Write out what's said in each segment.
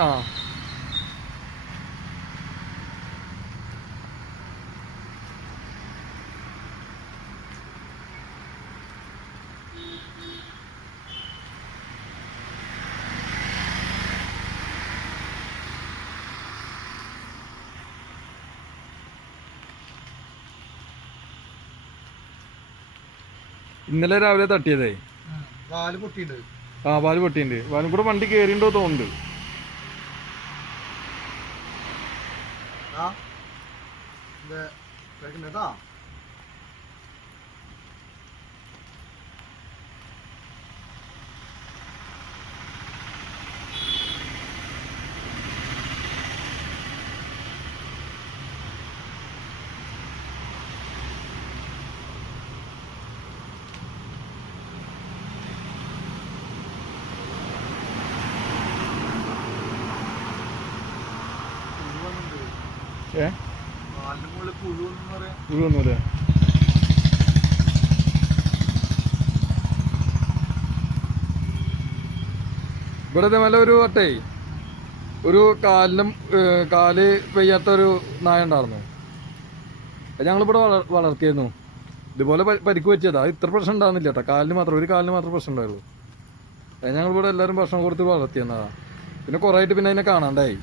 ആ. ഇന്നലെ രാവിലെ തട്ടിയതേ? വാൽ പൊട്ടിണ്ട് ആ വാൽ പൊട്ടിയുണ്ട് വാലും കൂടെ വണ്ടി കയറിണ്ടോ തോന്നുന്നുണ്ട്. ആ ഇത് കേട്ടോ ഏ? ഇവിടെ ഇതേപോലെ ഒരു വട്ടേ ഒരു കാലിനും കാൽ പെയ്യാത്ത ഒരു നായ ഉണ്ടായിരുന്നു. അത് ഞങ്ങളിവിടെ വളർ വളർത്തിയിരുന്നു. ഇതുപോലെ പരിക്ക് വെച്ചതാ ഇത്ര പ്രശ്നം ഉണ്ടാകുന്നില്ല കേട്ടോ. കാലിന് മാത്രം ഒരു കാലിന് മാത്രം പ്രശ്നം ഉണ്ടായുള്ളൂ അത് ഞങ്ങളിവിടെ എല്ലാവരും ഭക്ഷണം കൊടുത്ത് വളർത്തിയെന്നതാണ് പിന്നെ കുറേ ആയിട്ട് പിന്നെ അതിനെ കാണാണ്ടായി.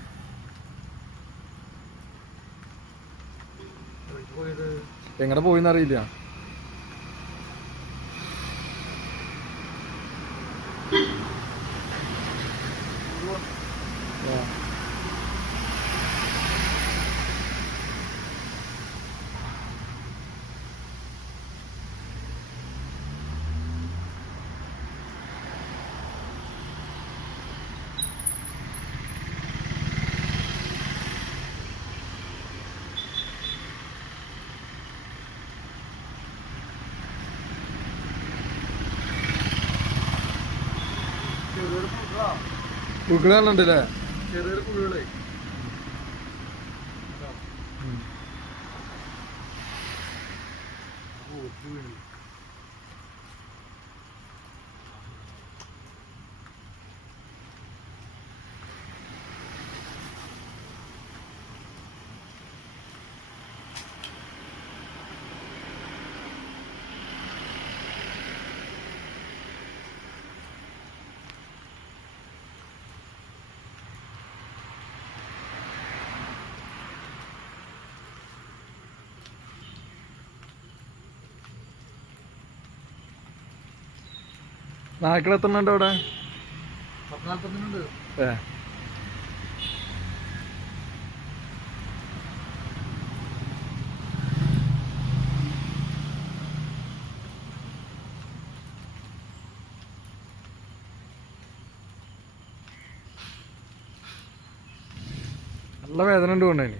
എങ്ങനെ പോയിന്നറിയില്ല ചെറിയൊരു പുഴുവാ ഉഗ്രഹങ്ങളുണ്ടല്ലേ ചെറിയൊരു പുഴുകളെ നായ്ക്കൾ എത്തണുണ്ട് അവിടെ? ഏ. നല്ല വേദന ഉണ്ട് കൊണ്ടതിന്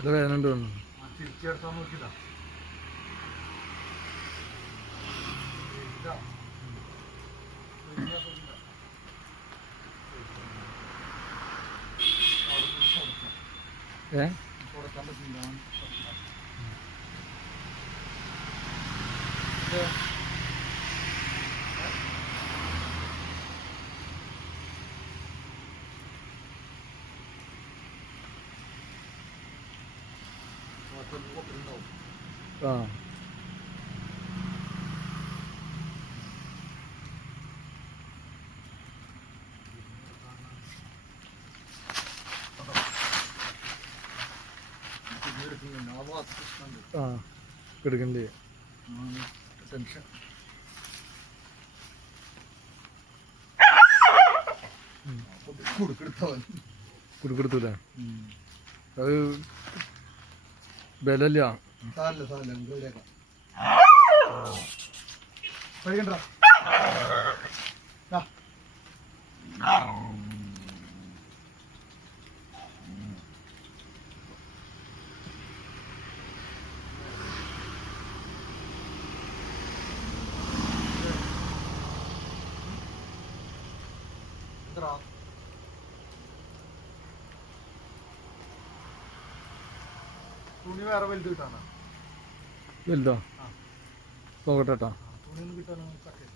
ഇത് വേദന ഉണ്ട് ആ തിരിച്ചെടുത്താൽ നോക്കില്ല ഏ? കൊടുക്കാൻ പറ്റില്ല. ഭാഗത്ത് പ്രശ്നമുണ്ട്. ആ എടുക്കണ്ടേ ആണ് ടെൻഷൻ കൊടുക്കെടുത്തവൻ കുടുക്കെടുത്തൂലേ അത് ബലല്ല സാരല്ല സാരല്ല നമുക്ക് തുണി വേറെ വലുത്? കിട്ടാനാ വലുതോ. നോക്കട്ടെ കേട്ടോ തുണിയൊന്നും കിട്ടാനോ കട്ടേ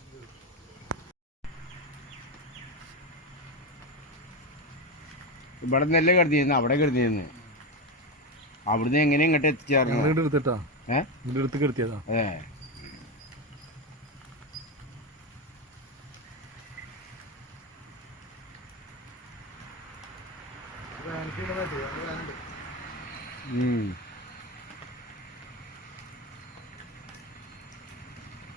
ഇവിടെ നിന്നല്ലേ കരുതിയിരുന്നു അവിടെ കരുതിയിരുന്നു അവിടുന്ന് എങ്ങനെ ഇങ്ങോട്ട് എത്തിച്ചേർന്നു എടുത്തിട്ടാ? ഏ? ഇവിടെ എടുത്ത് കിടത്തിയതാ? ഏഹ് വേനുണ്ട്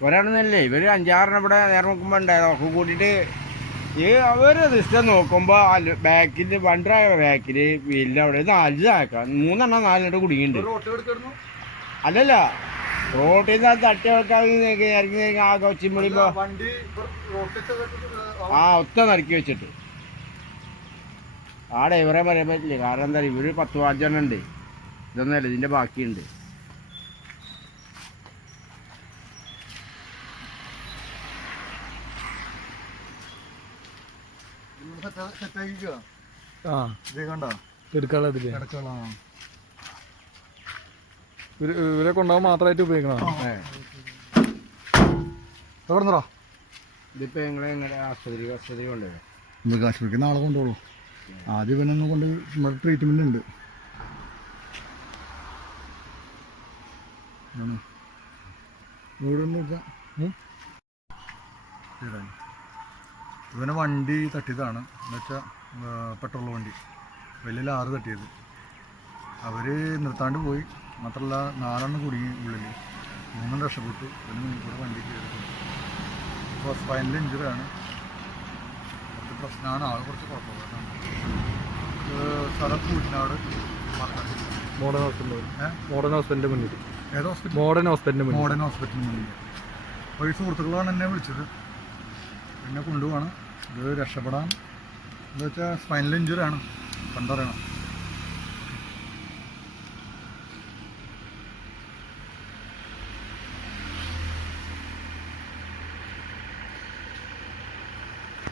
ഒരാളെന്നല്ലേ ഇവർ അഞ്ചാറിന് ഇവിടെ നേരെ നോക്കുമ്പോ ഉണ്ടായത് ഒക്കെ കൂട്ടിയിട്ട് ഈ അവർ ഇഷ്ടം നോക്കുമ്പോ ബാക്കിൽ വണ്ടറായ ബാക്കിൽ വീലിന്റെ അവിടെ നാല് ചാക്ക മൂന്നെണ്ണം നാലെണ്ണം കുടുങ്ങിയിട്ടുണ്ട്. അല്ലല്ല റോട്ടിൽ നിന്ന് തട്ടി വെക്കാൻ ആ വണ്ടി റോട്ടിൽ ആ ഒത്ത നറുക്കി വെച്ചിട്ട്. ആ ഡ്രൈവറെ പറയാൻ പറ്റില്ല. കാരണം എന്താ ഇവർ പത്ത് പതിനഞ്ചെണ്ണം ഉണ്ട്. ഇതൊന്നല്ല ഇതിന്റെ ബാക്കിയുണ്ട്. ആ. ഇതേ കണ്ട? എടുക്കാനുള്ള ഇതില്ലേ കിടക്കളാണ് ഇവർ കൊണ്ടാവും മാത്രമായിട്ട് ഉപയോഗിക്കണം? എവിടെന്നറാ ഇതിപ്പോ ഞങ്ങളെ ആശുപത്രി ആശുപത്രി കൊണ്ടേ കൊണ്ടുപോയി ആശുപത്രിക്ക് നാളെ കൊണ്ടോളൂ ആദ്യം ഇവനൊന്ന് കൊണ്ട് നമ്മുടെ ട്രീറ്റ്മെന്റ് ഉണ്ട്. വീടൊന്നും വെച്ചാ ഉം. ഇവനെ വണ്ടി തട്ടിയതാണ്. എന്നുവെച്ചാൽ പെട്രോൾ വണ്ടി. വലിയ ലാറ് തട്ടിയത്. അവർ നിർത്താണ്ട് പോയി. മാത്രമല്ല നാലെണ്ണം കുടുങ്ങി ഉള്ളിൽ മൂന്നെണ്ണം രക്ഷപ്പെട്ടു. ഇവന് മുന്നിൽ കൂടെ വണ്ടി കയറി ഇപ്പോൾ സ്പൈനൽ ഇഞ്ചുറിയാണ് കുറച്ച് പ്രശ്നമാണ് ആൾ കുറച്ച് കുഴപ്പമില്ല സ്ഥലം കൂട്ടിനാട് മോഡേൺ ഹോസ്പിറ്റലിൽ ഏ? മോഡേൺ ഹോസ്പിറ്റലിന്റെ മുന്നിൽ ഏത് ഹോസ്പിറ്റൽ മോഡേൺ ഹോസ്പിറ്റലിന്റെ മുന്നിൽ മോഡേൺ ഹോസ്പിറ്റലിന് മുന്നിൽ അപ്പോൾ സുഹൃത്തുക്കളാണ് എന്നെ വിളിച്ചത്. എന്നെ കൊണ്ടുപോകണം. ഇത് രക്ഷപ്പെടാൻ. എന്താ വെച്ചാൽ സ്പൈനൽ ഇഞ്ചുറി ആണ്. കണ്ടറിയണം.